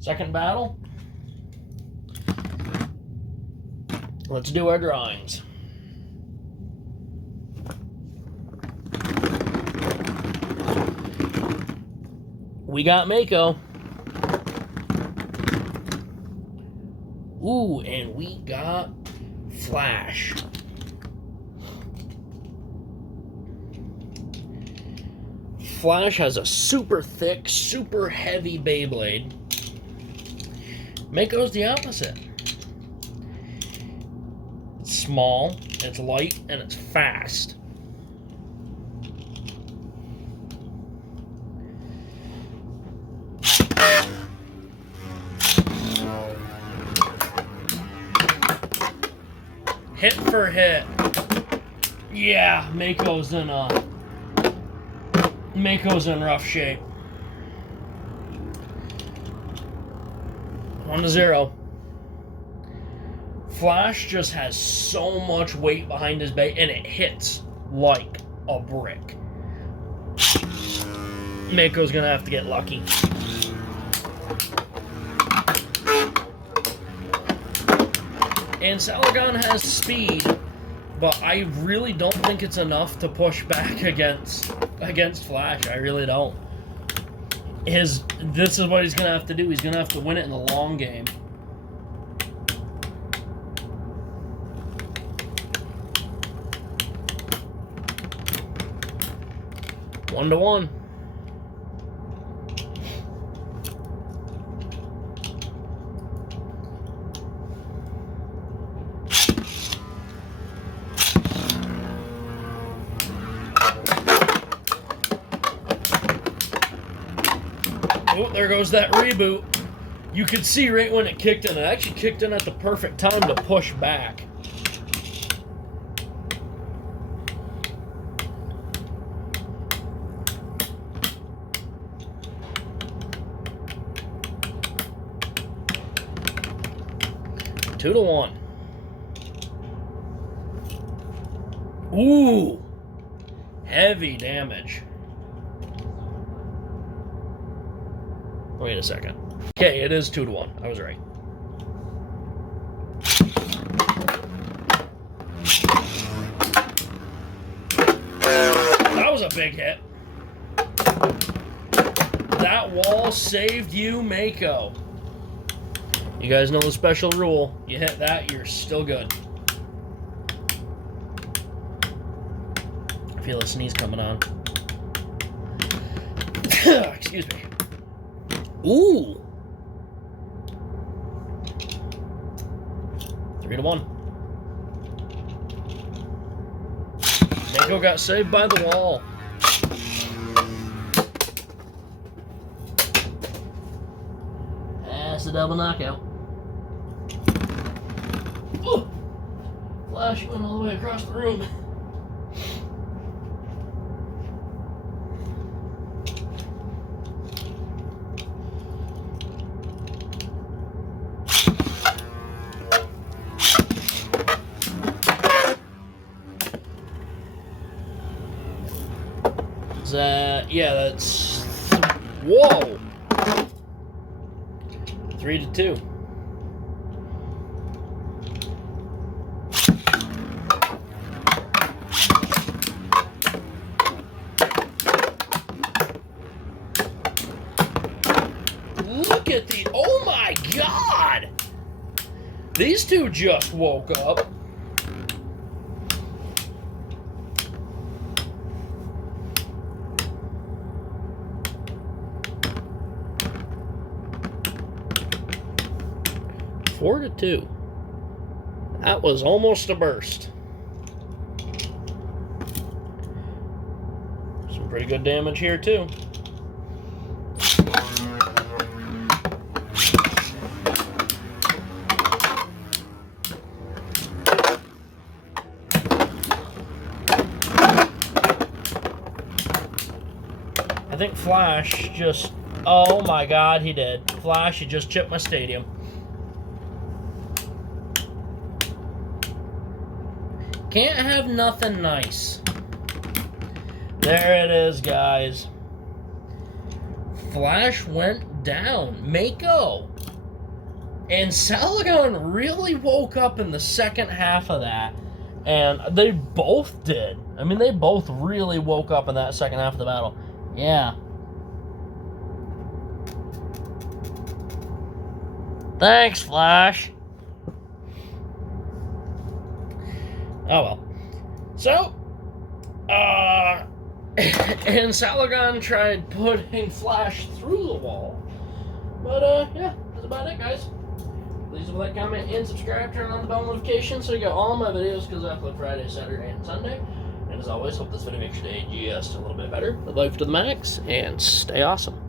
Second battle. Let's do our drawings. We got Mako. Ooh, and we got Flash. Flash has a super thick, super heavy Beyblade. Mako's the opposite. It's small, it's light, and it's fast. Hit for hit. Yeah, Mako's in rough shape. 1-0. Flash just has so much weight behind his bait, and it hits like a brick. Mako's gonna have to get lucky. Ancalogn has speed, but I really don't think it's enough to push back against Flash. I really don't. This is what he's gonna have to do. He's gonna have to win it in the long game. One to one. Oh, there goes that reboot. You could see right when it kicked in. It actually kicked in at the perfect time to push back. Two to one. Ooh, heavy damage. Wait a second. Okay, it is 2 to 1. I was right. That was a big hit. That wall saved you, Mako. You guys know the special rule. You hit that, you're still good. I feel a sneeze coming on. Excuse me. Ooh. 3 to 1. Mako got saved by the wall. That's a double knockout. Ooh. Flash went all the way across the room. Yeah, that's... Whoa! 3 to 2. Look at the... Oh my God! These two just woke up. Four to 2. That was almost a burst. Some pretty good damage here too. I think Flash just... Oh my God, he did. Flash, he just chipped my stadium. Can't have nothing nice. There it is, guys. Flash went down Mako. And Ancalogn really woke up in the second half of that. And they both did. I mean, they both really woke up in that second half of the battle. Yeah. Thanks, Flash. Oh well. So, Ancalogn tried putting Flash through the wall. But, yeah, that's about it, guys. Please leave a like, comment, and subscribe. Turn on the bell notification so you get all my videos because I upload Friday, Saturday, and Sunday. And as always, hope this video makes your day just a little bit better. Live life to the max, and stay awesome.